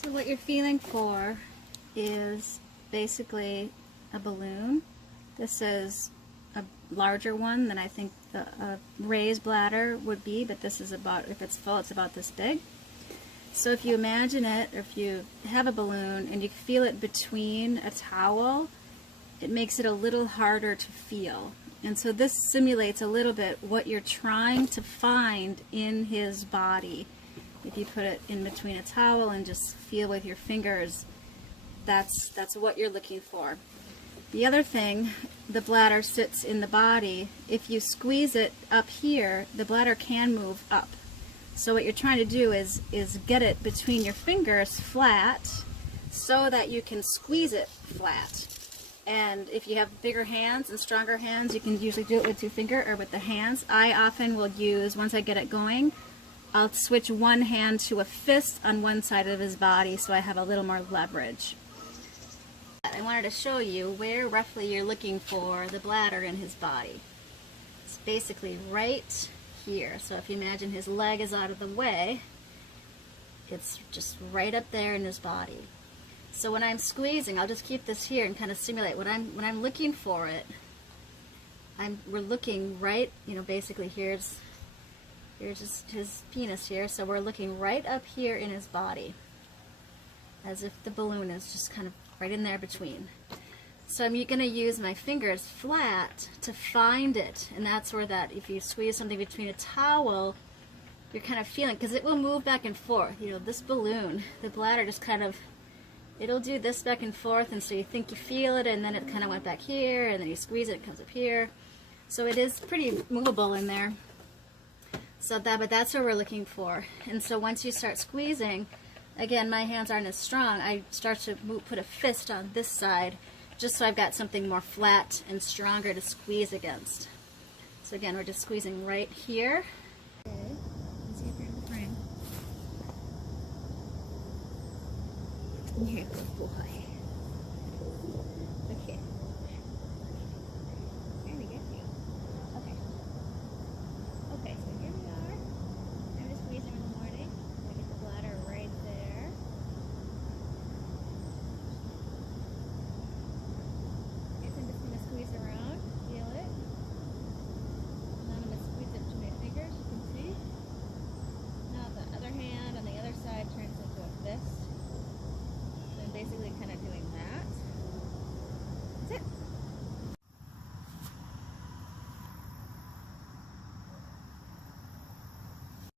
So what you're feeling for is basically a balloon. This is a larger one than I think the raised bladder would be, but this is about, if it's full, it's about this big. So if you imagine it, or if you have a balloon and you feel it between a towel, it makes it a little harder to feel. And so this simulates a little bit what you're trying to find in his body. If you put it in between a towel and just feel with your fingers, that's what you're looking for. The other thing, the bladder sits in the body. If you squeeze it up here, the bladder can move up. So what you're trying to do is get it between your fingers flat so that you can squeeze it flat. And if you have bigger hands and stronger hands, you can usually do it with 2 fingers or with the hands. I often will use, once I get it going, I'll switch one hand to a fist on one side of his body so I have a little more leverage. I wanted to show you where roughly you're looking for the bladder in his body. It's basically right here. So if you imagine his leg is out of the way, it's just right up there in his body. So when I'm squeezing, I'll just keep this here and kind of simulate when I'm looking for it. We're looking right, basically here's just his penis here, so we're looking right up here in his body, as if the balloon is just kind of right in there between. So I'm going to use my fingers flat to find it, and that's where that, if you squeeze something between a towel, you're kind of feeling, because it will move back and forth. This balloon, the bladder just kind of, it'll do this back and forth, and so you think you feel it, and then it kind of went back here, and then you squeeze it, it comes up here. So it is pretty movable in there. So but that's what we're looking for. And so once you start squeezing, again, my hands aren't as strong. I start to put a fist on this side, just so I've got something more flat and stronger to squeeze against. So again, we're just squeezing right here. Okay, let's see if you're in the frame. You're a good boy.